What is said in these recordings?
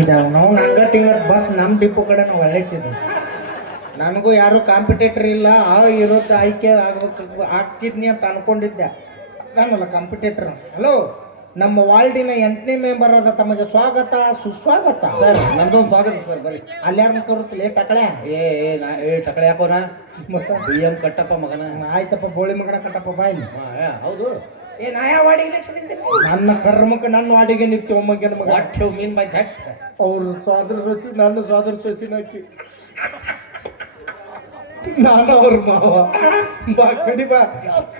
ಇದು ನಾವು ನಂಗಟ್ಟಿಂಗ ಬಸ್ ನಮ್ಮ ಡಿಪೋ ಕಡೆ ನಾವು ಹೊಳೈತಿದ್ವಿ ನನಗೂ ಯಾರು ಕಾಂಪಿಟೇಟರ್ ಇಲ್ಲ. ಆ ಇರೋದು ಆಯ್ಕೆ ಆಗ್ಬೇಕು ಆಗ್ತಿದ್ನಿ ಅಂತ ಅನ್ಕೊಂಡಿದ್ದೆ. ನಾನಲ್ಲ ಕಾಂಪಿಟೇಟರ್ ಹಲೋ ನಮ್ಮ ವಾರ್ಡಿನ ಎಂಟನೇ ಮೆಂಬರ್ ಆದ ತಮಗೆ ಸ್ವಾಗತ ಸುಸ್ವಾಗತ. ಸರ್ ನಮ್ದೊಂದು ಸ್ವಾಗತ ಸರ್ ಬರ್ರಿ. ಅಲ್ಯಾರ ಕರುತ್ತಲೇ ಟಕಳೆ? ಏ ಏ ನಾ ಏ ಟಕಳೆ ಯಾಕೋನ? ಬಿ ಎಂ ಕಟ್ಟಪ್ಪ ಮಗನ. ಆಯ್ತಪ್ಪ ಬೋಳಿ ಮಗನ ಕಟ್ಟಪ್ಪ ಬಾಯಿ ಹೌದು. ಏ ನಾ ಯಾವ ಇದ್ದೀನಿ? ನನ್ನ ಕರ್ಮಕ್ಕೆ ನನ್ನ ವಾರ್ಡಿಗೆ ನಿಂತು ಒಮ್ಮಗಿನ ಮಗ. ಅಟ್ಟೆ ಮೀನು ಮೀನ್ ಬೈ ದಟ್? ಅವ್ರು ಸಾಧನ ಸಸಿ ನಾನು ಸಾಧನ ಸಸಿ ನಾಕಿ. ನಾನು ಅವ್ರ ಮಾವ. ಬಾ ಕಡಿ ಬಾ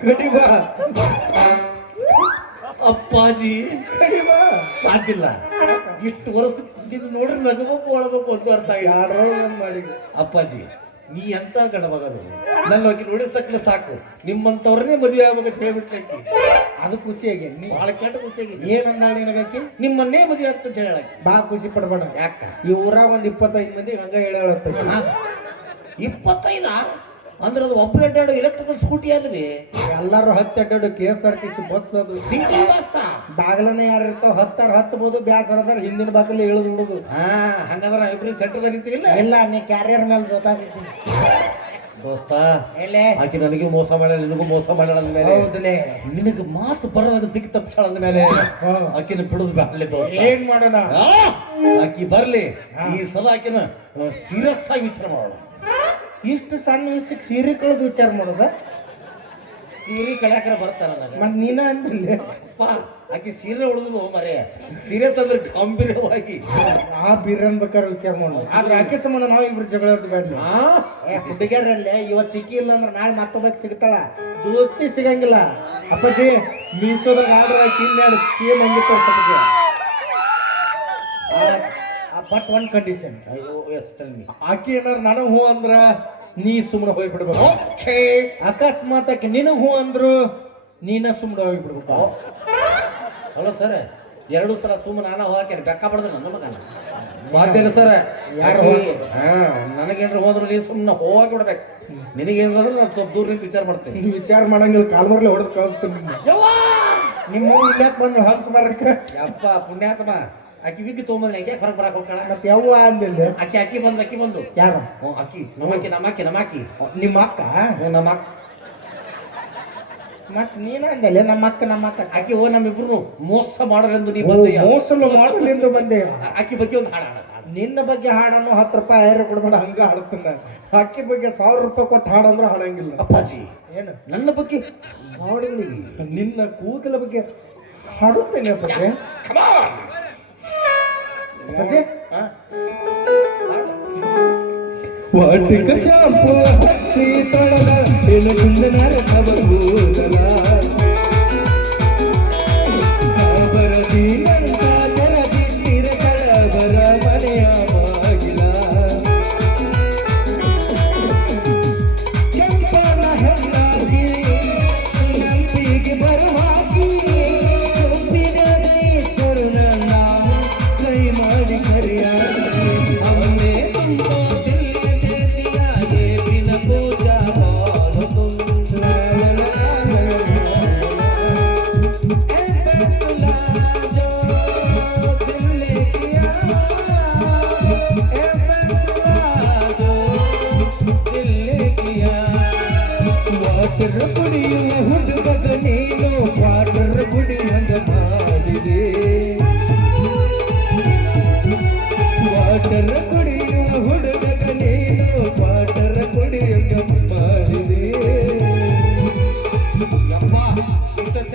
ಕಡಿ ಬಾ. ಅಪ್ಪಾಜಿ ಕಡಿ ಬಾ. ಸಾಧ್ಯ ಇಲ್ಲ. ಇಷ್ಟು ವರ್ಷ ನೀನು ನೋಡ್ರಿ ನಗಬೇಕು ಒಳಬೇಕು ಅಂತ ಅರ್ಥ ಯಾರೋ ಮಾಡಿ ಅಪ್ಪಾಜಿ ನೀ ಎಂತ ಗಣಮಗರು ನನ್ನ ಹೋಗಿ ನೋಡಿ ಸಕ್ಲೆ ಸಾಕು. ನಿಮ್ಮಂತವ್ರನ್ನೇ ಮದುವೆ ಆಗ್ಬೇಕಂತ ಹೇಳ್ಬಿಟ್ರೆ ಆಕಿ. ಅದು ಖುಷಿಯಾಗಿ ಬಹಳ ಕೆಟ್ಟ ಖುಷಿಯಾಗಿ ಏನಂದಾಳ ನಿನಗಾಕಿ ನಿಮ್ಮನ್ನೇ ಮದುವೆ ಅಂತ ಹೇಳಕ್ಕೆ ಬಾ ಖುಷಿ ಪಡಬೇಡ. ಯಾಕ? ಈ ಊರಾಗ ಒಂದು ಇಪ್ಪತ್ತೈದು ಮಂದಿ ಹಂಗ ಹೇಳ ಹಾ? ಇಪ್ಪತ್ತೈದ? ಅಂದ್ರೆ ಅದು ಒಬ್ಬರು ಅಡ್ಡಾಡು ಎಲೆಕ್ಟ್ರಿಕಲ್ ಸ್ಕೂಟಿ ಅಲ್ರಿ ಎಲ್ಲಾರು ಹತ್ತು ಅಡ್ಡಾಡು K S R T C bus ಅದು ಸಿಂಗಲ್ ಬಸ್ ಬಾಗಲನೇ ಯಾರು ಇರ್ತಾವ? ಹತ್ತಾರ ಹತ್ತಬಹುದು ಬ್ಯಾಸರ ಅದಾರ ಹಿಂದಿನ ಬಾಗಿಲು ಇಳಿದು ಬಿಡುದು. ಹಾ ಹಂಗಾದ್ರೆ ಇಬ್ರು ಸೆಂಟರ್ದಾಗ ನಿಂತಿಲ್ಲ ಇಲ್ಲ? ನೀ ಕ್ಯಾರಿಯರ್ ಮೇಲೆ ಗೊತ್ತಾಗ್ತೀನಿ ದೋಸ್ತ ಎಲ್ಲೇ ಆಕಿ ನನಗೆ ಮೋಸ ಮಾಡ್ಯಾಳ ನಿನಗೂ ಮೋಸ ಮಾಡ್ಯಾಳ ಅಂದ್ಮೇಲೆ ಹೌದಲೇ. ನಿನಗೆ ಮಾತು ಬರೋದಾಗ ದಿಕ್ಕು ತಪ್ಪಿಸಾಳ ಅಂದ್ಮೇಲೆ. ಆಕಿನ ಬಿಡುದು ಬ್ಯಾಡ್ಲಿ ದೋಸ್ತ. ಏನ್ ಮಾಡೋಣ? ಆಕಿ ಬರ್ಲಿ. ಈ ಸಲ ಆಕಿನ ಸೀರಿಯಸ್ ಆಗಿ ವಿಚಾರ ಮಾಡೋಣ. ಇಷ್ಟು ಸಣ್ಣ ವಯಸ್ಸಿಗೆ ಸೀರೆ ಕಳೆದು ವಿಚಾರ ಮಾಡೋದ? ಸೀರೆ ಕಳ್ಯಾಕ್ರೆ ಬರ್ತಾರ ನನಗೆ. ಮತ್ತೆ ನೀನ ಅಪ್ಪ ಆಕಿ ಸೀರೆ ಉಳಿದು ಮರೆ. ಸೀರಿಯಸ್ ಅಂದ್ರೆ ಗಂಭೀರವಾಗಿ. ಆ ಬೀರನ್ ಬೇಕಾದ್ರೆ ವಿಚಾರ ಮಾಡೋದು ಆದ್ರೆ ಆಕೆ ಸಂಬಂಧ ನಾವು ಇಬ್ರು ಜಗಳ ಬೇಡ ಹುಡುಗಿಯರಲ್ಲೇ ಇವತ್ತು ಇಕ್ಕಿ ಇಲ್ಲ ಅಂದ್ರೆ ನಾಳೆ ಮತ್ತೊಬ್ಬಕ್ಕೆ ಸಿಗ್ತಾಳ ದೋಸ್ತಿ ಸಿಗಂಗಿಲ್ಲ. ಅಪ್ಪಾಜಿ ಮೀಸೋದಾಗ ಆದ್ರೆ ಆಕಿ ಇನ್ನೆರಡು ಸೇಮ್ ಹಂಗೆ ತೋರ್ಸಕ್ಕೆ ಬಟ್ ಒನ್ ಕಂಡೀಷನ್ ಅಯ್ಯೋ ಎಸ್ ಟೆಲ್ ಮೀ ಆಕಿ ಏನಾರ ನನಗ್ ಹೂ ಅಂದ್ರ ನೀ ಸುಮ್ಮನೆ ಹೋಗ್ಬಿಡ್ಬೇಕು. ಓಕೆ ಅಕಸ್ಮಾತ್ ಆಕೆ ನಿನಗ್ ಹೂ ಅಂದ್ರು ನೀನ ಸುಮ್ಮನೆ ಹೋಗ್ಬಿಡ್ಬೇಕು. ಹಲೋ ಸರ್ ಎರಡು ಸಲ ಸುಮ್ಮ ನಾನ ಹೋಗಾಕೇನೆ ಬೆಕ್ಕ ಬಡ್ದ ನನ್ನ ಮಗನ ಮಾತೇನು ಸರ್? ಯಾರು ನನಗೆ ನನಗೇನ್ರ ಹೋದ್ರು ನೀ ಸುಮ್ಮನೆ ಹೋಗಿ ಬಿಡ್ಬೇಕು. ನಿನಗೇನಾದ್ರು ನಾನು ಸ್ವಲ್ಪ ದೂರ ನಿಂತು ವಿಚಾರ ಮಾಡ್ತೇನೆ. ವಿಚಾರ ಮಾಡಂಗಿಲ್ಲ ಕಾಲ್ಮರ್ಲೆ ಹೊಡೆದು ಕಳಿಸ್ತೀನಿ! ನಿಮ್ಮ ಇಲ್ಲೇ ಬಂದು ಹಂಚ್ ಬರಕ ಯಪ್ಪ ಪುಣ್ಯಾತ್ಮ. ಅಕ್ಕಿ ವಿಕ್ಕಿ ತೊಗೊಂಬಂದ್ರೆ ಯಾಕೆ ಹೊರಗೆ ಬರಕ್ ಹೋಗ್ತಾಳ? ಮತ್ತೆ ಯವ್ವ ಅಂದಿಲ್ಲ. ಅಕ್ಕಿ ಅಕ್ಕಿ ಬಂದು ಅಕ್ಕಿ ಬಂದು ಯಾರು? ಅಕ್ಕಿ ನಮ್ಮಕ್ಕಿ ನಮ್ಮಕ್ಕಿ ನಮ್ಮಕ್ಕಿ. ನಿಮ್ಮ ಅಕ್ಕ? ನಮ್ಮ ಅಕ್ಕ ಮತ್ ನೀನ ಅಂದಲ್ಲ ನಮ್ಮ ಅಕ್ಕ ನಮ್ಮ ಅಕ್ಕ. ಅಕ್ಕಿ ಓ ನಮ್ಮಿಬ್ರು ಮೋಸ ಮಾಡೋರೆಂದು ನೀ ಬಂದೆ ಮೋಸ ಮೋಸಲು ಮಾಡಲಿಂದ ಬಂದೆ ಅಕ್ಕಿ ಬಗ್ಗೆ ಒಂದು ಹಾಡ. ನಿನ್ನ ಬಗ್ಗೆ ಹಾಡನ್ನು ಹತ್ತು ರೂಪಾಯಿ ಐರು ಕೊಡ್ಬೇಡ ಹಂಗ ಹಾಡುತ್ತಲ್ಲ ಅಕ್ಕಿ ಬಗ್ಗೆ ಸಾವಿರ ರೂಪಾಯಿ ಕೊಟ್ಟು ಹಾಡಂದ್ರೆ ಹಾಡಂಗಿಲ್ಲ. ಅಪ್ಪಾಜಿ ಏನು? ನನ್ನ ಬಗ್ಗೆ ಹಾಡುಗಳಿಗೆ ನಿನ್ನ ಕೂದಲ ಬಗ್ಗೆ ಹಾಡುತ್ತೇನೆ ಅಪ್ಪಾಜಿ! ಅಪ್ಪಾಜಿ? ವಾಟಿಕ ಶಾಂಪು ಹಚ್ಚಿ ತೊಳೆದ ಎನ ಕುಂದನಾರ ತವ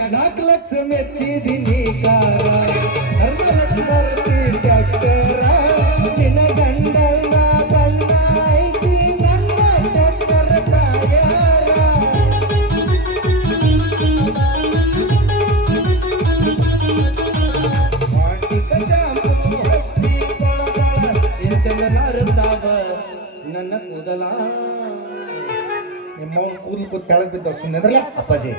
ನಾಲ್ಕು ಲಕ್ಷ ಮೆಚ್ಚಿದಿನಿ ಕಾರ ಬರ್ತಿ ಟ್ಯಾಕ್ಟರ ನಿನ್ನ ನನ್ನ ನಾರುತ್ತಾವ ನನ್ನ ಕೂದಲ ನಿಮ್ಮವನ್ ಕೂದಲು ಕೂತ್ ಸುಮ್ಮನೆ ಅಪ್ಪಾಜಿ?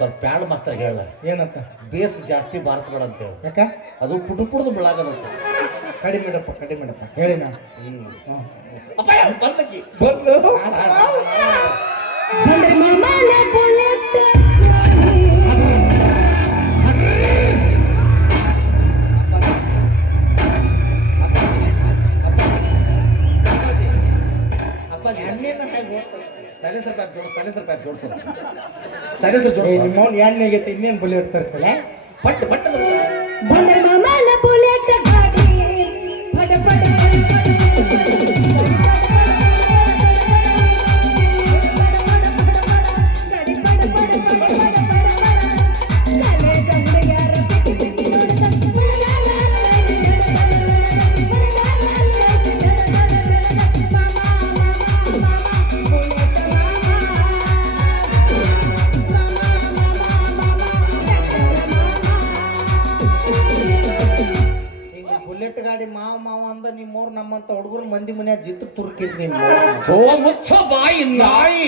ಸ್ವಲ್ಪ ಪ್ಯಾಡ್ ಮಾಸ್ತರ್ ಹೇಳ. ಏನಂತ? ಬೇಸ್ ಜಾಸ್ತಿ ಬಾರಿಸ್ಬೇಡ ಅಂತ ಹೇಳಿ. ಯಾಕ? ಅದು ಪುಟು ಪುಡ್ದು ಬೆಳಗದಂತ ಕಡಿಮೆ ಇಡಪ್ಪ ಕಡಿಮೆ ಇಡಪ್ಪ. ಹೇಳಿ ನಾ. ಹ್ಮ್. ಹ್ಮ್. ಅಪ್ಪ ಬಂದಕ್ಕಿ ಬಂದು? ಸೈಲೆನ್ಸರ್ ಪ್ಯಾಕ್ ಜೋಡಿಸ್ ಸೈಲೆನ್ಸರ್ ಪ್ಯಾಕ್ ಜೋಡಿಸ್. ಸೈಲೆನ್ಸರ್ ಜೋಡಿಸ್. ನಿಮ್ಮವ್ನು ಎಣ್ಣೆ ಇನ್ನೇನು ಇನ್ನೇನು ಬುಲೆಟ್ ಇರ್ತಲ್ಲ ಪಟ್ ಪಟ್ ಮಂದಿ ಮನ್ಯಾಗ ಜಿತ್ತು ತುರ್ಕಿದ್ ನೀನು ಓ ಮುಚ್ಚ ಬಾಯಿ ನಾಯಿ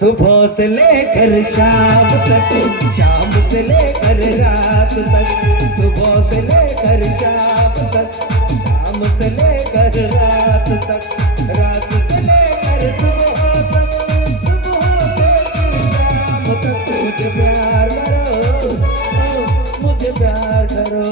सुबह से लेकर शाम तक शाम से लेकर रात तक सुबह से लेकर शाम तक शाम से लेकर रात तक रात से लेकर सुबह तक सुबह से लेकर शाम तक मुझे प्यार करो मुझे प्यार करो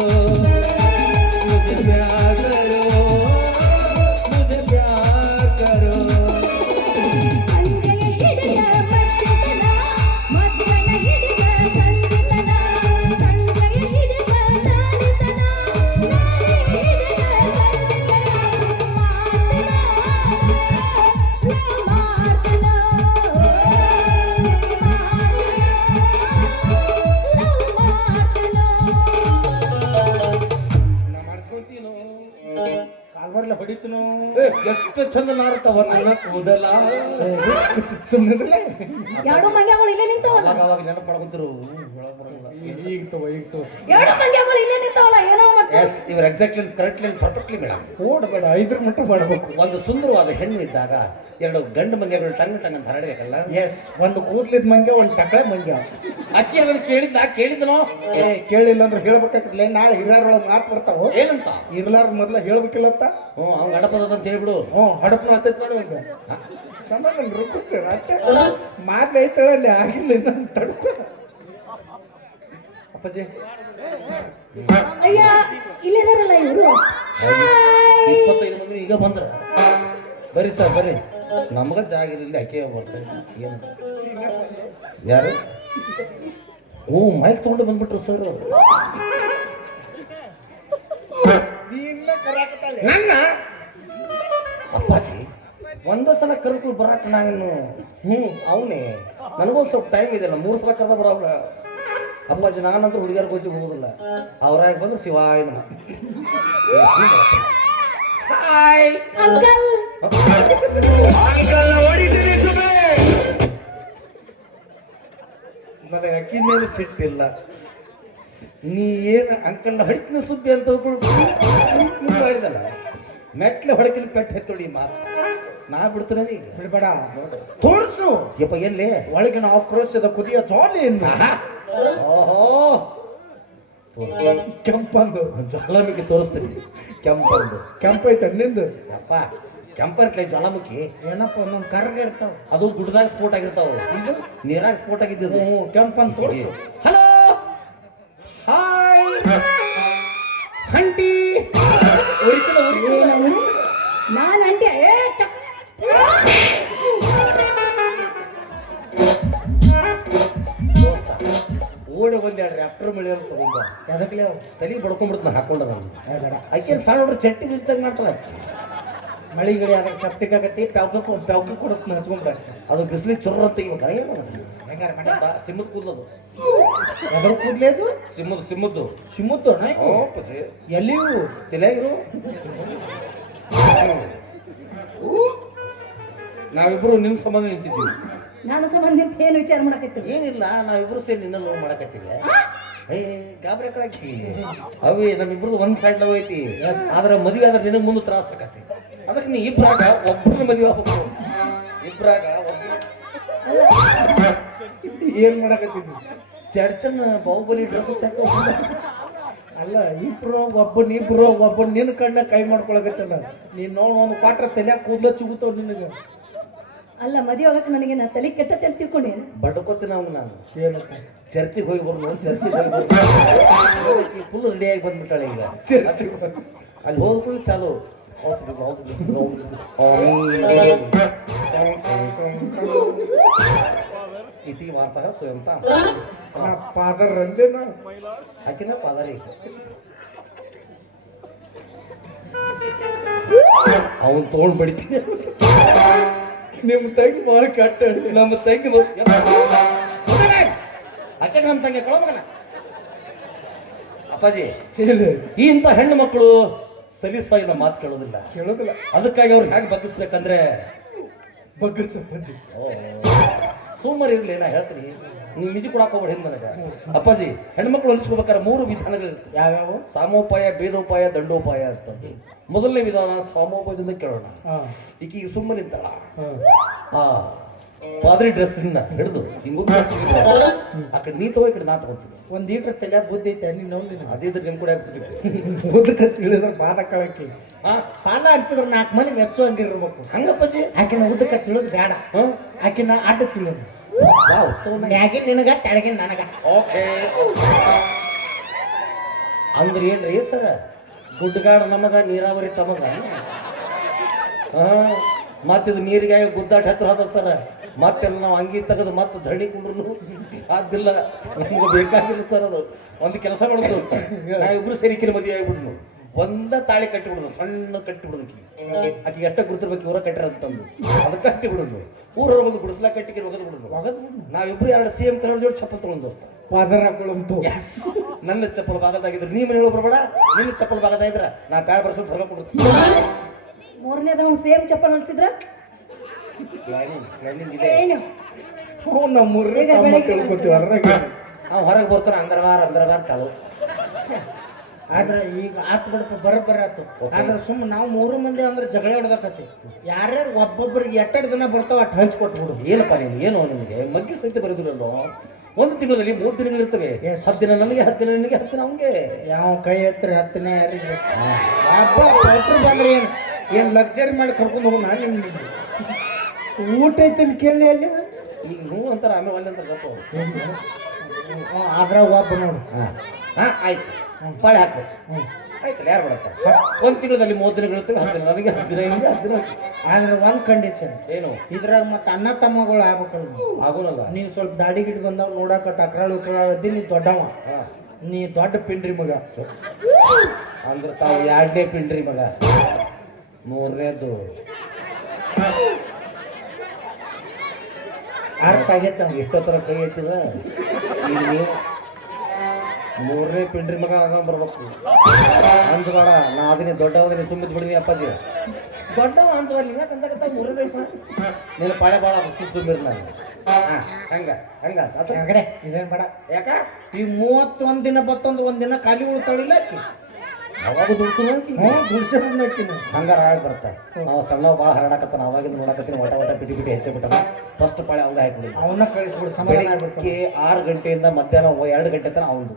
ಚಂದ ನಾರ್ತಾವ ನನ್ನ ಕೂದಲ. ಸುಮ್ಮನೆ ಎರಡು ಅವಳು ಇಲ್ಲೇ ನಿಂತವಲ್ಲ? ಅವಾಗ ಅವಾಗ ನೆನಪು ಮಾಡ್ಕೊಂತಿರು. ಹೇಳಕ್ ಬರಲ್ಲ ಈಗ ತಗೋ ಈಗ ತಗೋ. ಎರಡು ಮಂಗ್ಯಗಳು ಇಲ್ಲೇ ನಿಂತವಲ್ಲ ಏನೋ ಮತ್ತೆ? ಎಸ್ ಇವರು ಎಕ್ಸಾಕ್ಟ್ಲಿ ಕರೆಕ್ಟ್ಲಿ ಪರ್ಫೆಕ್ಟ್ಲಿ ಮೇಡಮ್ ಓಡಬೇಡ ಐದ್ರ ಮಟ್ಟ ಮಾಡಬೇಕು. ಒಂದು ಸುಂದರವಾದ ಹೆಣ್ಣು ಇದ್ದಾಗ ಎರಡು ಗಂಡು ಮಂಗ್ಯಗಳು ಟಂಗ್ ಟಂಗ್ ಅಂತ ಹರಡಬೇಕಲ್ಲ ಎಸ್ ಒಂದು ಕೂದ್ಲಿದ್ ಮಂಗ್ಯ ಒಂದು ಟಕಳೆ ಮಂಗ್ಯ. ಅಕ್ಕಿ ಅದನ್ನ ಕೇಳಿದ್ದ ಕೇಳಿದನೋ? ಏ ಕೇಳಿಲ್ಲ ಅಂದ್ರೆ ಹೇಳ್ಬೇಕಾಗ್ತದೆ. ನಾಳೆ ಹಿರಿಯರೊಳಗೆ ಮಾತು ಬರ್ತಾವ? ಏನಂತ? ಇರ್ಲಾರ ಮೊದ್ಲ ಹೇಳ್ಬೇಕಿಲ್ಲತ್ತ ಹ್ಞೂ ಅವ್ನು ಗಡಪದ ಅಂತ ಹೇಳ್ಬಿಡು. ಹ್ಞೂ ಹಡಪ್ನ ಹತ್ತೈತ್ ನೋಡಿ ಒಂದು ಸಣ್ಣ ರುಕುಚ ಅಷ್ಟೇ. ಮಾತು ಐತಳಲ್ಲಿ ಆಗಿಲ್ಲ ಇನ್ನೊಂದು ತಡ್ಕೊ. ಅಪ್ಪಾಜಿ? ಅಯ್ಯ ಇಲ್ಲಿದಾರಲ್ಲ ಇವರು? ಇಪ್ಪತ್ತೈದು ಮಂದಿ ಈಗ ಬಂದ್ರ. ಬರ್ರಿ ಸರ್ ಬರ್ರಿ ನಮಗ ಜಾಗ ಇರಲಿ ಅಕ್ಕಿ ಬರ್ತಾರೆ ಏನು? ಯಾರು? ಓ ಮೈಕ್ ತಗೊಂಡು ಬಂದ್ಬಿಟ್ರು ಸರ್. ನನ್ನ? ಅಪ್ಪಾಜಿ ಒಂದ ಸಲ ಕರ್ಕೊಂಡು ಬರಾಕ ನಾನು ಹ್ಞೂ ಅವನೇ. ನನಗೂ ಸ್ವಲ್ಪ ಟೈಮ್ ಇದೆಲ್ಲ ಮೂರು ಸಲ ಕರೆದ ಬರೋಲ್ಲ. ಅಪ್ಪಾಜಿ ನಾನಂದ್ರೆ ಹುಡುಗಿಯರ ಕೊಚ್ಚಿ ಹೋಗುದಿಲ್ಲ ಅವ್ರಾಗ ಬಂದ್ರು ಹಾಯ್ ಅಂಕಲ್ ನನಗೆ ಅಕ್ಕಿ ಮೇಲೆ ಸಿಟ್ಟಿಲ್ಲ ನೀ ಏನು ಅಂಕಲ್ನ ಹೊಡಿತಿನ ಸುಬ್ಬಿ ಅಂತ ಮೆಟ್ಲೆ ಹೊಡಕಿನ ಪೆಟ್ಟು ಹೆತ್ತೊಡಿ ಮಾತು ನಾ ಬಿಡ್ತೀನಿ ಈಗ ಬಿಡ್ಬೇಡ ತೋರಿಸು. ಯಪ್ಪ ಎಲ್ಲಿ? ಒಳಗಿನ ಆಕ್ರೋಶದ ಕುದಿಯ ಜಾಲಿಯನ್ನು. ಓಹೋ. ಕೆಂಪಂದು. ಜ್ವಾಲಾಮುಖಿ ತೋರಿಸ್ತೀನಿ. ಕೆಂಪಂದು. ಕೆಂಪೈತೆ ನಿಂದು. ಯಪ್ಪ ಕೆಂಪರ್ಕ್ಲೆ ಜ್ವಾಲಾಮುಖಿ. ಏನಪ್ಪ ಒಂದೊಂದು ಕರ್ಗ ಇರ್ತಾವ. ಅದು ಗುಡ್ದಾಗ ಸ್ಫೋಟ ಆಗಿರ್ತಾವ. ನೀರಾಗ ಸ್ಫೋಟ ಆಗಿದ್ದು ಕೆಂಪಂದು ತೋರಿಸು. ಹಲೋ? ತಲೆ ಬಡ್ಕೊಂಡ್ಬಿಡ್ತ ಹಾಕೊಂಡ ನಾನು ಅಕ್ಕಿ ಬೇಡ. ಆಕೆ ಸಣ್ಣ ನೋಡ್ರಿ ಚಟ್ಟಿ ಬಿದ್ದಾಗ ಮಾಡ್ತಾಳೆ. ಮಳಿಗಡಿ ಆದಾಗ ಸೆಪ್ಟಿಕ್ ಆಗತ್ತೆ ಪ್ಯಾವ್ಕ ಪ್ಯಾವ್ಕ ಕೊಡಿಸ್ತೀನಿ ಹಚ್ಕೊಂಡ್ರೆ ಅದು ಬಿಸಿಲಿ ಚೊರ್ರ ತೆಗಿಬೇಕು ಹೆಂಗಾರ ಮಾಡ ಸಿಮ್ಮದ ಕೂದಲದು. ಎದ್ರ ಕೂದ್ಲೇ ಅದು ಸಿಮ್ಮದು ಸಿಮ್ಮದ್ದು. ಸಿಮ್ಮದ್ದು ಓ ಪಜೆ ಎಲ್ಲಿಯೂ? ತಲೆಯಾಗಿರು? ನಾವಿಬ್ರು ನಿಮ್ ಸಂಬಂಧ ನಿಂತಿದ್ದೀವಿ. ನಾನು ಸಂಬಂಧಿತ ಏನು ವಿಚಾರ ಮಾಡಕತ್ತೀನಿ ಏನಿಲ್ಲ ನಾವಿಬ್ರು ಸೇರಿ ನಿನ್ನ ಲೋನ್ ಮಾಡಕತ್ತಿಲ್ಲ ಏ ಗಾಬರಿ ಕಳಕಿ ಅವಿ, ನಮ್ಮಿಬ್ರದ್ದು ಒಂದ್ ಸೈಡ್ ಲವ್ ಐತಿ. ಆದ್ರೆ ಮದುವೆ ಆದ್ರೆ ನಿನಗೆ ಮುಂದೆ ತ್ರಾಸ ಆಕತಿ. ಅದಕ್ಕೆ ನೀ ಇಬ್ಬರಾಗ ಒಬ್ಬರನ್ನ ಮದುವೆ ಇಬ್ರಾಗ ಒಬ್ಬ ಏನ್ ಮಾಡಕತ್ತಿದ್ವಿ ಚರ್ಚನ್ ಬಾಹುಬಲಿ ಡ್ರೆಸ್ ಅಲ್ಲ, ಇಬ್ರು, ಒಬ್ಬನ್ ಇಬ್ರು, ಒಬ್ಬನ್ ನಿನ್ನ ಕಣ್ಣ ಕೈ ಮಾಡ್ಕೊಳಕತ್ತಲ್ಲ ನೀನ್ ನೋಡ್ ಒಂದು ಕ್ವಾಟ್ರ ತಲೆ ಕೂದ್ಲ ಚುಗುತ್ತಾವ ನಿನಗ. ಅಲ್ಲ ಮದುವೆ ಆಗಕ್ಕೆ ನನಗೆ ನಾ ತಲೆ ಕೆಟ್ಟ ಅಂತ ತಿಳ್ಕೊಂಡೇನು ಬಡ್ಕೋತೀನಿ ಅವ್ನು ನಾನು. ಚರ್ಚಿಗೆ ಹೋಗಿ ಬರ್ಬೋದು ಚರ್ಚಿಗೆ ಹೋಗಿ ಬರ್ಬೋದು ಫುಲ್ ರೆಡಿಯಾಗಿ ಬಂದ್ಬಿಟ್ಟಾಳೆ ಈಗ. ಅಲ್ಲಿ ಹೋದ್ಕೊಳ್ಳಿ ಚಾಲು. ಇತಿ ವಾರ್ತಾ ಸ್ವಯಂತ ಫಾದರ್ ಅಂದೆ ನಾವು ಫಾದರ್ ಈಗ. ಅವನು ತಗೊಂಡ್ ಬಡಿತೀನಿ. ನಿಮ್ಮ ತಂಗಿ ಮಾರ ಕಟ್ಟ ನಮ್ಮ ತಂಗಿ ಅಕ್ಕ ನಮ್ಮ ತಂಗಿ ಕಳಮಗನ ಅಪ್ಪಾಜಿ ಈ ಇಂಥ ಹೆಣ್ಣು ಮಕ್ಕಳು ಸಲೀಸವಾಗಿ ನಮ್ಮ ಮಾತು ಕೇಳೋದಿಲ್ಲ. ಕೇಳೋದಿಲ್ಲ. ಅದಕ್ಕಾಗಿ ಅವ್ರು ಹೇಗೆ ಬಗ್ಗಿಸ್ಬೇಕಂದ್ರೆ ಬಗ್ಗೆ ಸಪ್ಪಜ್ಜಿ ಸುಮ್ಮನೆ ಇರ್ಲಿ ನಾ ಹೇಳ್ತೀನಿ. ನೀವು ನಿಜ ಕೊಡಕ್ಕೆ ಹೋಗ್ಬೇಡಿ ಹಿಂದೆ ನನಗೆ ಅಪ್ಪಾಜಿ ಹೆಣ್ಮಕ್ಳು ಅನಿಸ್ಕೋಬೇಕಾದ್ರೆ ಮೂರು ವಿಧಾನಗಳು ಯಾವ್ಯಾವು? ಸಾಮೋಪಾಯ ಭೇದೋಪಾಯ ದಂಡೋಪಾಯ ಅಂತ. ಮೊದಲನೇ ವಿಧಾನ ಸಾಮೋಪಾಯದಿಂದ ಕೇಳೋಣ. ಈಕಿ ಈಕೀಗ ಸುಮ್ಮನೆ ಇದ್ದಾಳ. ಹಾ. ಆ ಪಾದ್ರಿ ಡ್ರೆಸ್ ಹಿಡಿದು ಹಿಂಗೂ ಆ ಕಡೆ ನೀ ತಗೋ ಈ ಕಡೆ ನಾ ತಗೋತೀನಿ. ಒಂದ್ ಲೀಟರ್ ತಲೆ ಬುದ್ಧಿ ಐತೆ ನೀನು ನೋಡಿ ಅದೇ ಇದ್ರೆ ನಿಮ್ ಕೂಡ ಆಗ್ಬಿಟ್ಟಿದ್ದೆ ಉದಕ ಸಿಳಿದ್ರೆ ಪಾದ ಕಳಕಿ. ಹಾ. ಹಚ್ಚಿದ್ರೆ ನಾಲ್ಕು ಮನೆ ಮೆಚ್ಚೋ ಹಂಗಿರ್ಬೇಕು. ಹಂಗಪ್ಪಾಜಿ? ಆಕಿನ ಉದಕ ಸಿಳೋದು ಬೇಡ. ಹಾ. ಆಕಿನ ಅಡ್ಡ ಸಿಳೋದು. ಸೋ ಓಕೆ ಅಂದ್ರೆ ಏನ್ರಿ ಸರ? ಗುಡ್ಡಗಾಡ ನಮಗ, ನೀರಾವರಿ ತಮಗ? ಮತ್ತಿದು ನೀರಿಗೆ ಗುದ್ದಾಟ ಹತ್ರ ಹೋದ ಸರ. ಮತ್ತೆಲ್ಲ ನಾವು ಅಂಗಿ ತೆಗೆದು ಮತ್ತೆ ಧಣಿ ಕುಂಡ್ರು ಸಾಧ್ಯಲ್ಲ ನಮ್ಗೆ ಬೇಕಾಗಿಲ್ಲ ಸರ್ ಅದು. ಒಂದು ಕೆಲಸ ಮಾಡೋದು. ಇಬ್ರು ಸೇರಿಕಿನ ಮದುವೆ ಆಗ್ಬಿಡ್ನು. ಒಂದ ತಾಳಿ ಕಟ್ಟಿಬಿಡುದು, ಸಣ್ಣ ಕಟ್ಟಿಬಿಡುದು ಆಕಿಗೆ ಎಷ್ಟ ಗುರುತಿರ್ಬೇಕು, ಇವರ ಕಟ್ಟಿರೋದಂತಂದು ಅದಕ್ಕೆ ಕಟ್ಟಿಬಿಡುದು. ಊರ ಒಂದು ಗುಡಿಸ್ಲಾ ಕಟ್ಟಿಗೆ ಒಗದು ಬಿಡುದು. ನಾವಿಬ್ರು ಎರಡು ಸಿ ಎಂ ಕಲರ್ ಜೋಡಿ ಚಪ್ಪಲ್ ತಗೊಂಡು ಪಾದರ್ ಹಾಕೊಳ್ಳಂತು ನನ್ನ ಚಪ್ಪಲ್ ಭಾಗದಾಗಿದ್ರೆ ನೀ ಮನೆ ಹೇಳೋ ಬರಬೇಡ ನಿನ್ನ ಚಪ್ಪಲ್ ಭಾಗದಾಗಿದ್ರ ನಾ ಪ್ಯಾಡ್ ಬರ್ಸೋ ಫಲ ಕೊಡು ಮೂರನೇದ ಸೇಮ್ ಚಪ್ಪಲ್ ಹೊಲಿಸಿದ್ರ? ಬೆಳಗ್ಗೆ ತಿಳ್ಕೊತೀವಿ ಅದ್ರಾಗ ಹೊರಗೆ. ಬರ್ತಾನೆ ಅಂದರವಾರ ಅಂದ್ರವಾರ ಚಾಲು. ಆದ್ರೆ ಈಗ ಆತ್ ಬಿಡಪ್ಪ ಬರ ಆತು. ಆದ್ರೆ ಸುಮ್ಮನೆ ನಾವು ಮೂರು ಮಂದಿ ಅಂದ್ರೆ ಜಗಳ ಹಿಡ್ದಕತಿ ಯಾರ್ಯಾರು ಒಬ್ಬೊಬ್ಬರಿಗೆ ಎಟ್ಟೆರಡು ದಿನ ಬರ್ತಾವ ಅಟ್ ಹಂಚ್ಕೊಟ್ಬಿಡು ಏನಪ್ಪ ನೀನು? ಏನು ನಿಮಗೆ? ಮಗ್ಗಿ ಸಹಿತ ಬರೆದಿರಲ್ಲ ಒಂದು ತಿಂಗಳಲ್ಲಿ ಮೂರು ತಿಂಗಳು ಇರ್ತವೆ. ಹತ್ತು ದಿನ ನನಗೆ ಹತ್ತು ದಿನ ನಿನಗೆ ಹತ್ತು ದಿನ ಅವಂಗೆ. ಯಾವ ಕೈ ಹತ್ತಿರ ಹತ್ತು ದಿನ ಯಾರಿಗೆ ಬಂದ್ರೆ ಏನು ಏನು ಲಕ್ಸರಿ ಮಾಡಿ ಕರ್ಕೊಂಡು ಹೋಗು ನಾನು ನಿಮ್ಗೆ? ಊಟ ಐತೆ ಕೇಳಿ ಅಲ್ಲಿ? ಈಗ ನೋವು ಅಂತಾರೆ ಆಮೇಲೆ ಅಲ್ಲಿ ಅಂತ ಗೊತ್ತು. ಹ್ಮ್, ಆದ್ರ ಒಬ್ಬ ನೋಡು. ಹಾಂ. ಹಾಂ ಆಯ್ತು. ಪಾಳೆ ಹಾಕ್ಬೇಕು. ಆಯ್ತಲ್ಲ ಯಾರು ಮಾಡ್ತಾರೆ ಒಂದು ತಿಂಗಳಲ್ಲಿ ಮೂವತ್ತು ದಿನಗಳು ಇರ್ತವೆ ಹತ್ತು ದಿನ ನನಗೆ ಹತ್ತು ದಿನ ಹಿಂಗೆ ಹತ್ತು ದಿನ ಆದ್ರೆ ಒಂದ್ ಕಂಡೀಷನ್ ಏನು? ಇದ್ರಾಗ ಮತ್ತೆ ಅಣ್ಣ ತಮ್ಮಗಳು ಆಗ್ಬೇಕಲ್ಲ. ಆಗೋಲ್ಲ ನೀವು ಸ್ವಲ್ಪ ದಾಡಿ ಗಿಡ ಬಂದವ್ ನೋಡಾಕ ಟಕ್ರಾಳು ಉಕ್ರಾಳದಿ ನೀ ದೊಡ್ಡವ. ನೀ ದೊಡ್ಡ ಪಿಂಡ್ರಿ ಮಗ. ಅಂದ್ರೆ ತಾವು ಎರಡನೇ ಪಿಂಡ್ರಿ ಮಗ. ಮೂರನೇದು ಅರ್ಥ ಎಷ್ಟೋ ಥರ ಕೈ ಐತಿದ ಈಗ ನೀವು? ಮೂರನೇ ಪಿಂಡ್ರಿ ಮಗ ಆಗ ಬರ್ಬೇಕು. ಬೇಡ ನಾ ಅದನ್ನೇ ದೊಡ್ಡವನೇ ಸುಮ್ಮಿದ್ ಬಿಡ್ವಿ ಅಪ್ಪಾಜಿ. ದೊಡ್ಡವ ಅಂತ ಬರ್ಲಿ ಯಾಕಂತ ಮೂರನೇ ನೀನು ಪಾಳೆ ಭಾಳ ಸುಮ್ಮಿರ್ ನಾನು. ಹಾಂ ಹಂಗ ಹಂಗ ಅದ ಕಡೆ ಇದೇನ್ ಬೇಡ. ಯಾಕ? ಈ ಮೂವತ್ತೊಂದ್ ದಿನ ಬತ್ತೊಂದು ಒಂದ್ ದಿನ ಖಾಲಿ ಉಳ್ತಾಳಿಲ್ಲ ಅವಾಗ ದುಡ್ಸಿಬಿಡ್ನ ಆಕಿನ ಹಂಗಾರ ಆಗಿ ಬರುತ್ತೆ. ನಾವು ಸಣ್ಣ ಭಾಳ ಹರಡಕತ್ತಾನ ಅವಾಗಿಂದ ನೋಡಕತ್ತೀನಿ ಒಟ ಒಟ ಪಿಟಿ ಪಿಟಿ ಹೆಚ್ಚೆ ಬಿಟ್ಟಾನ ಫಸ್ಟ್ ಪಾಳೆ ಅವ್ನ ಹಾಕ್ಬಿಡಿ. ಅವನ್ನ ಕಳಿಸ್ಬಿಡು ಬೆಳಿಗ್ಗೆ ಆರು ಗಂಟೆಯಿಂದ ಮಧ್ಯಾಹ್ನ ಎರಡು ಗಂಟೆ ತನಕ ಅವನು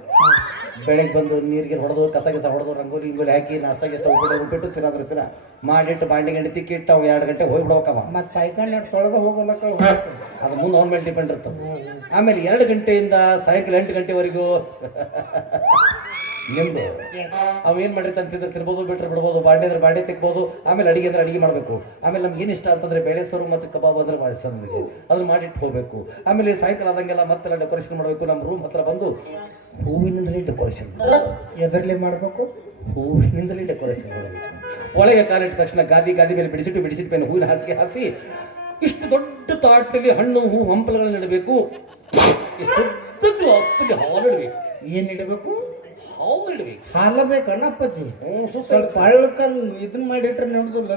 ಬೆಳಗ್ಗೆ ಬಂದು ನೀರಿಗೆ ಹೊಡೆದು ಕಸ ಗಿಸ ಹೊಡೆದು ರಂಗೋಲಿ ಹಿಂಗೋಲಿ ಹಾಕಿ ನಾಷ್ಟ ಗಿಷ್ಟ ಉಪ್ಪಿಟ್ಟು ಉಪ್ಪಿಟ್ಟು ಸಿರಾದ್ರ ಸಿರ ಮಾಡಿಟ್ಟು ಬಾಂಡಿ ಗಂಡಿ ತಿಕ್ಕಿಟ್ಟು ಅವು ಎರಡು ಗಂಟೆ ಹೋಗ್ಬಿಡ್ಬೇಕವ ಮತ್ತೆ ಪೈಕಾಣಿ ತೊಳೆದು ಹೋಗಲ್ಲ ಅದು ಮುಂದೆ ಅವನ ಮೇಲೆ ಡಿಪೆಂಡ್ ಇರ್ತದೆ. ಆಮೇಲೆ ಎರಡು ಗಂಟೆಯಿಂದ ಸಾಯಂಕಾಲ ಎಂಟು ಗಂಟೆವರೆಗೂ. ನಿಮ್ದು ಅವ್ ಏನ್ ಮಾಡಿರ್ತಾನೆ ತಿಂದ್ರೆ ತಿರ್ಬೋದು ಬಿಟ್ರೆ ಬಿಡ್ಬೋದು ಬಾಂಡೆ ಅಂದ್ರೆ ಬಾಂಡೆ ತೆಗ್ಬೋದು ಆಮೇಲೆ ಅಡಿಗೆ ಅಂದ್ರೆ ಅಡಿಗೆ ಮಾಡಬೇಕು. ಆಮೇಲೆ ನಮ್ಗೆ ಏನು ಇಷ್ಟ ಅಂತಂದ್ರೆ ಬೇಳೆ ಸರು ಮತ್ತು ಕಬಾಬ್ ಅಂದ್ರೆ ಭಾಳ ಇಷ್ಟ ನಮಗೆ. ಅದನ್ನ ಮಾಡಿಟ್ಟು ಹೋಗ್ಬೇಕು. ಆಮೇಲೆ ಸಾಯಂಕಾಲ ಆದಂಗೆಲ್ಲ ಮತ್ತೆಲ್ಲ ಡೆಕೋರೇಷನ್ ಮಾಡಬೇಕು ನಮ್ಮ ರೂಮ್ ಹತ್ರ ಬಂದು ಹೂವಿನಿಂದಲೇ ಡೆಕೋರೇಷನ್ ಎದರ್ಲಿ ಮಾಡಬೇಕು? ಹೂವಿನಿಂದಲೇ ಡೆಕೋರೇಷನ್ ಮಾಡಬೇಕು. ಒಳಗೆ ಕಾಲಿಟ್ಟ ತಕ್ಷಣ ಗಾದಿ ಗಾದಿ ಮೇಲೆ ಬಿಡಿಸಿಟ್ಟು ಬಿಡಿಸಿಟ್ಟು ಮೇಲೆ ಹೂವಿನ ಹಾಸಿಗೆ ಹಾಸಿ ಇಷ್ಟು ದೊಡ್ಡ ತಾಟಲ್ಲಿ ಹಣ್ಣು ಹೂ ಹಂಪಲುಗಳನ್ನ ಇಡಬೇಕು ಇಷ್ಟು ದೊಡ್ಡ ಹಾಲು ಇಡಬೇಕು. ಏನ್ ಇಡಬೇಕು? ಹಾಲು ಇಡಬೇಕು ಹಾಲ ಬೇಕಣ್ಣ ಅಪ್ಪಾಜಿ ಸ್ವಲ್ಪ ಅಳ್ಳಕಲ್ ಇದನ್ನ ಮಾಡಿಟ್ರೆ ನೋಡುದಿಲ್ಲ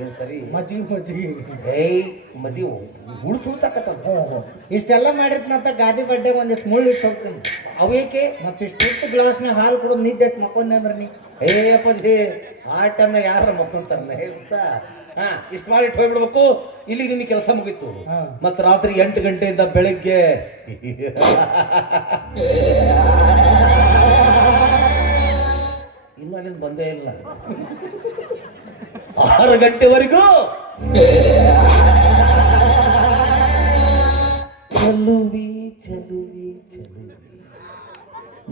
ಏನು ಸರಿ? ಮಜ್ಜಿಗೆ ಮಜ್ಜಿಗೆ ಏಯ್ ಮದಿ ಹುಳು ತುಳ್ತಾಕತ್ತದ. ಇಷ್ಟೆಲ್ಲ ಮಾಡಿರ್ತೀನಂತ ಗಾದಿ ಬಡ್ಡೆ ಒಂದಿಷ್ಟು ಮುಳ್ಳು ಇಟ್ಟು ಹೋಗ್ತೀನಿ. ಅವೇಕೆ ಮತ್ತೆ ಇಷ್ಟು ಗ್ಲಾಸ್ನಾಗ ಹಾಲು ಕುಡಿದು ನಿದ್ದೆ ಮಕ್ಕೊಂದೆ ಅಂದ್ರೆ ನೀ. ಏ ಅಪ್ಪಾಜಿ ಆ ಟೈಮ್ನಾಗ ಯಾರ ಮಕ್ಕೊಂತಾರೆ ಹೇಳ್ತಾ ಹಾ ಇಷ್ಟು ಮಾಡಿಟ್ಟು ಹೋಗ್ಬಿಡ್ಬೇಕು. ಇಲ್ಲಿ ನಿನ್ನ ಕೆಲಸ ಮುಗೀತು. ಮತ್ತೆ ರಾತ್ರಿ ಎಂಟು ಗಂಟೆಯಿಂದ ಬೆಳಗ್ಗೆ. ಇನ್ನು ಅಲ್ಲಿಂದ ಬಂದೇ ಇಲ್ಲ. ಆರು ಗಂಟೆವರೆಗೂ. ಚಲುವಿ ಚಲುವಿ ಚಲುವಿ.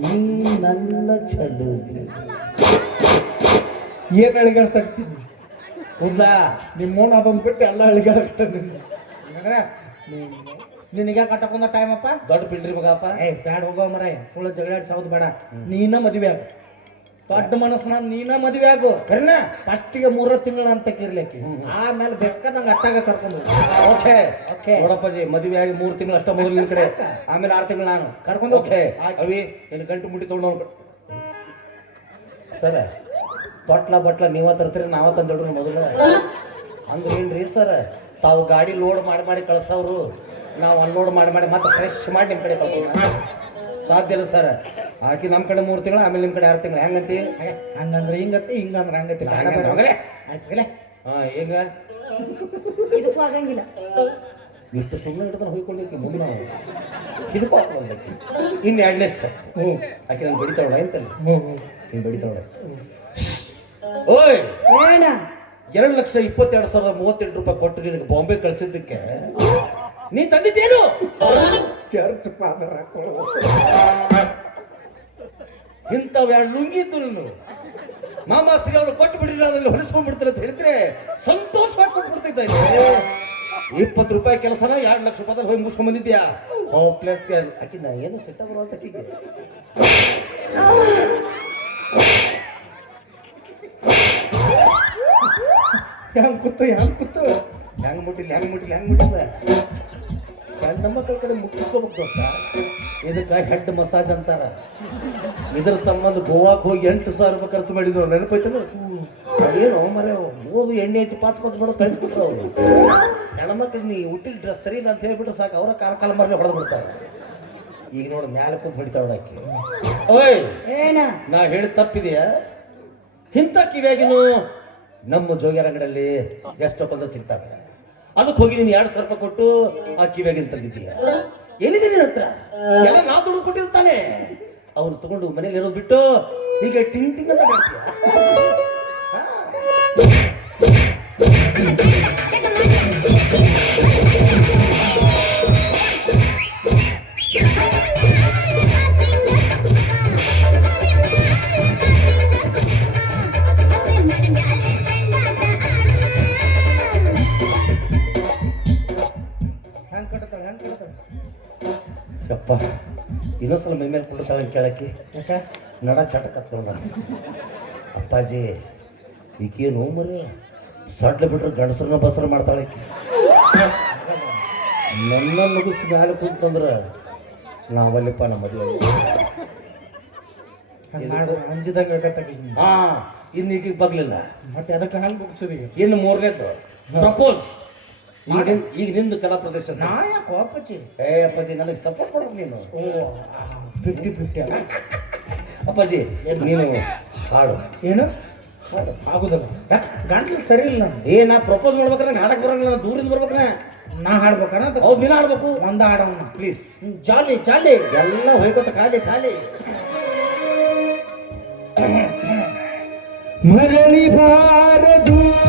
ನೀ ನನ್ನ ಚಲುವಿ. ಏನ್ ಅಳಿಗಾಡ್ಸಾಕ್ತಿದ್ವಿ ಹೌದಾ? ನಿಮ್ಮ ಅದೊಂದು ಬಿಟ್ಟು ಎಲ್ಲ ಅಳಿಗಾಡ್ತಾನೆ ಅಂದ್ರೆ ನಿನಗೆ ಕಟ್ಟಕೊಂಡ ಟೈಮ್ ಅಪ್ಪ? ದೊಡ್ಡ ಪಿಲ್ರಿ ಮಗಪ್ಪ ಏ ಬ್ಯಾಡ ಹೋಗೋ ಮರ ಸುಳ್ಳು ಜಗಳಾಡಿ ಸಾವ್ದು ಬೇಡ. ನೀನ ಮದುವೆ ಆಗು. ದೊಡ್ಡ ನಾನು ನೀನ ಮದುವೆ ಆಗು. ಕರ್ನ? ಫಸ್ಟಿಗೆ ಮೂರ ತಿಂಗಳ ಅಂತ ಕಿರ್ಲಿಕ್ಕೆ. ಆಮೇಲೆ ಬೇಕಾದಂಗೆ ಅತ್ತಾಗ ಕರ್ಕೊಂಡು ಓಕೆ. ಓಕೆ. ನೋಡಪ್ಪಾಜಿ ಮದುವೆ ಆಗಿ ಮೂರು ತಿಂಗಳು ಅಷ್ಟ ಮೊದಲು ಕಡೆ. ಆಮೇಲೆ ಆರು ತಿಂಗಳು ನಾನು. ಕರ್ಕೊಂಡು ಓಕೆ. ಅವಿ ಎಲ್ಲಿ ಗಂಟು ಮುಟ್ಟಿ ತೊಗೊಂಡು ಸರ ತೊಟ್ಲ ಬಟ್ಲ ನೀವ ತರ್ತೀರಿ ನಾವ ತಂದಿಡ್ರಿ ಮೊದಲು. ಅಂದ್ರೆ ಏನ್ರಿ ಸರ್? ತಾವು ಗಾಡಿ ಲೋಡ್ ಮಾಡಿ ಮಾಡಿ ಕಳ್ಸವ್ರು. ನಾವು ಅನ್ಲೋಡ್ ಮಾಡಿ ಮಾಡಿ ಮತ್ತೆ ಫ್ರೆಶ್ ಮಾಡಿ ನಿಮ್ಮ ಕಡೆ ಕಳ್ಸೋಣ ಸಾಧ್ಯ ಇಲ್ಲ ಸರ್ ಆಕಿ ನಮ್ಮ ಕಡೆ ಮೂರು ತಿಂಗಳು ಆಮೇಲೆ ನಿಮ್ಮ ಕಡೆ ಆರು ತಿಂಗಳು. ಹೆಂಗಂತಿ? ಹಂಗಂದ್ರೆ ಹಿಂಗತಿ ಹಿಂಗಂದ್ರೆ ಹಂಗತಿ. ಆಯ್ತು ಹೋಗಲೇ. ಈಗ ಇದಕ್ಕೂ ಆಗಂಗಿಲ್ಲ. ಇಷ್ಟು ಸುಮ್ಮನೆ ಹಿಡ್ಕೊಂಡು ಹೋಗ್ಕೊಂಡಿರ್ತೀವಿ ಮುಂದೆ ನಾವು. ಇದಕ್ಕೂ ಇನ್ನು ಎರಡನೇ ಸ್ಟೆಪ್ ಹ್ಞೂ. ಆಕೆ ನಾನು ಬಡಿತಾವಳ ಅಂತಲ್ಲ ಹ್ಞೂ ಹ್ಞೂ. ನೀನು ಬಡಿತಾವಳ. ಓಯ್! ಎರಡು ಲಕ್ಷ ಇಪ್ಪತ್ತೆರಡು ಸಾವಿರದ ಮೂವತ್ತೆಂಟು ರೂಪಾಯಿ ಕೊಟ್ಟು ನಿನಗೆ ಬಾಂಬೆ ಕಳಿಸಿದ್ದಕ್ಕೆ. ನೀ ತಂದಿದ್ದೇನು? ಚರ್ಚ್ ಪಾದರ ಹಾಕೊಳ್ಳೋ ಇಂಥವು ಎರಡು ಲುಂಗಿ ಇದ್ದು ನೀನು? ಮಾಮಾಸ್ತ್ರಿ ಅವರು ಕೊಟ್ಟು ಬಿಡಿಲ್ಲ ಅದ್ರಲ್ಲಿ ಹೊಲಿಸ್ಕೊಂಡ್ಬಿಡ್ತಾರೆ ಅಂತ ಹೇಳಿದ್ರೆ ಸಂತೋಷವಾಗಿ ಕೊಟ್ಬಿಡ್ತಿದ್ದ ಇಪ್ಪತ್ತು ರೂಪಾಯಿ ಕೆಲಸನ ಎರಡು ಲಕ್ಷ ರೂಪಾಯಿ ಹೋಗಿ ಮುಗಿಸ್ಕೊಂಡ್ ಬಂದಿದ್ಯಾ? ಪ್ಲೇಸ್ಗೆ ಆಕಿ ನಾ ಏನು ಸಿಟ್ಟ ಬರುವಂತ ಆಕಿಗೆ. ಹೆಂಗ್ ಕೂತು ಹೆಂಗ್ ಕೂತು? ಹೆಂಗ್ ಮುಟ್ಟಿಲ್ಲ ಹೆಂಗ್ ಮುಟ್ಟಿಲ್ಲ ಹೆಂಗ್ ಮುಟ್ಟಿಲ್ಲ. ಗಂಡ ಮಕ್ಕಳ ಕಡೆ ಮುಟ್ಟಿಸ್ಕೋಬೇಕು ದೋಸ್ತ ಇದಕ್ಕೆ ಹೆಡ್ ಮಸಾಜ್ ಅಂತಾರ. ಇದ್ರ ಸಂಬಂಧ ಗೋವಾಕ್ ಹೋಗಿ ಎಂಟು ಸಾವಿರ ರೂಪಾಯಿ ಖರ್ಚು ಮಾಡಿದ್ರು ನೆನಪೈತಲ್ಲ? ಏನು ಮರೆ ಓದು ಎಣ್ಣೆ ಹಚ್ಚಿ ಪಾತ್ ಪಾತ್ ಮಾಡೋ ಕಳಿಸ್ಬಿಟ್ರು ಅವರು. ಹೆಣ್ಮಕ್ಳು ನೀ ಹುಟ್ಟಿದ ಡ್ರೆಸ್ ಸರಿ ಇಲ್ಲ ಅಂತ ಹೇಳ್ಬಿಟ್ರೆ ಸಾಕು ಅವರ ಕಾಲ ಕಾಲ ಮರಲಿ ಹೊಡೆದು ಬಿಡ್ತಾರೆ. ಈಗ ನೋಡಿ ಮ್ಯಾಲೆ ಕೂತ್ ಹೊಡಿತಾವಳ ಆಕಿ ಓಯ್ ಏನ? ನಾ ಹೇಳಿದ ತಪ್ಪಿದೆಯಾ? ಇಂಥ ಕಿವಿಯಾಗಿನು ನಮ್ಮ ಜೋಗ್ಯರಂಗಡಲ್ಲಿ ಅಂಗಡಿಯಲ್ಲಿ ಸಿಗ್ತಾರೆ ಬಂದ ಸಿಗ್ತಾವೆ ಅದಕ್ಕೆ ಹೋಗಿ ನೀನು ಎರಡು ಸಾವಿರ ರೂಪಾಯಿ ಕೊಟ್ಟು ಆ ಕಿವಿಯಾಗಿನ ತಂದಿದ್ದೀಯ? ಏನಿದೆ ನಿನ್ನ ಹತ್ರ? ಎಲ್ಲ ನಾ ದುಡ್ಡು ಕೊಟ್ಟಿರ್ತಾನೆ ಅವ್ರು ತಗೊಂಡು ಮನೇಲಿ ಇರೋದು ಬಿಟ್ಟು ಹೀಗೆ ಟಿಂಗ್ ಟಿಂಗ್ ಅಂತ ಮಾಡ್ತೀಯ? ಇನ್ನೊಂದ್ಸಲ ಮೈ ಮೇಲೆ ಕೊಡ್ತಾಳೆ ಕೇಳಕ್ಕೆ. ಯಾಕ? ನಡ ಚಟಕ ಅಪ್ಪಾಜಿ ಈಕೇನು ಮರಿ ಸಡ್ಲ ಬಿಟ್ಟರೆ ಗಂಡಸ್ರನ್ನ ಬಸರ ಮಾಡ್ತಾಳೆ. ನನ್ನ ಮುಗಿಸ್ ಮ್ಯಾಲೆ ಕುಂತಂದ್ರೆ ನಾವಲ್ಲಿಪ್ಪ ನಮ್ಮ ಮದುವೆ ಅಂಜಿದಾಗ ಆಗತ್ತಾಗ ಹಾ ಇನ್ನು ಈಗ ಬಗ್ಲಿಲ್ಲ. ಮತ್ತೆ ಅದಕ್ಕೆ ಹಂಗೆ ಮುಗಿಸ್ರಿ ಇನ್ನು ಮೂರನೇದು. ಪ್ರಪೋಸ್ ಈಗ ಈಗ ನಿಂದು ಕಲಾ ಪ್ರದರ್ಶನ ನಾ ಯಾಕೆ ವಾಪಚ್ಚಿ ಏ ಅಪ್ಪಾಜಿ ನನಗೆ ಸಪೋರ್ಟ್ ಕೊಡು ನೀನು. ಓ ಫಿಫ್ಟಿ ಫಿಫ್ಟಿ ಅಪ್ಪಾಜಿ ನೀನು ಹಾಡು. ಏನು? ಹಾಡು. ಆಗುದಲ್ಲ. ಗಂಟ್ಲು ಸರಿ ಇಲ್ಲ. ಏ ನಾ ಪ್ರಪೋಸ್ ಮಾಡ್ಬೇಕ್ರೆ ನಾಟಕ ಬರಂಗಿಲ್ಲ ದೂರಿಂದ ಬರ್ಬೇಕನ ನಾ ಹಾಡ್ಬೇಕಣ್ಣ ಹೌದು ನೀನು ಆಡ್ಬೇಕು ಒಂದು ಹಾಡೋಣ ಪ್ಲೀಸ್ ಜಾಲಿ ಜಾಲಿ. ಎಲ್ಲ ಹೋಯ್ಕೊತ ಖಾಲಿ ಖಾಲಿ. ಮರಳಿ ಬಾರ ದೂರ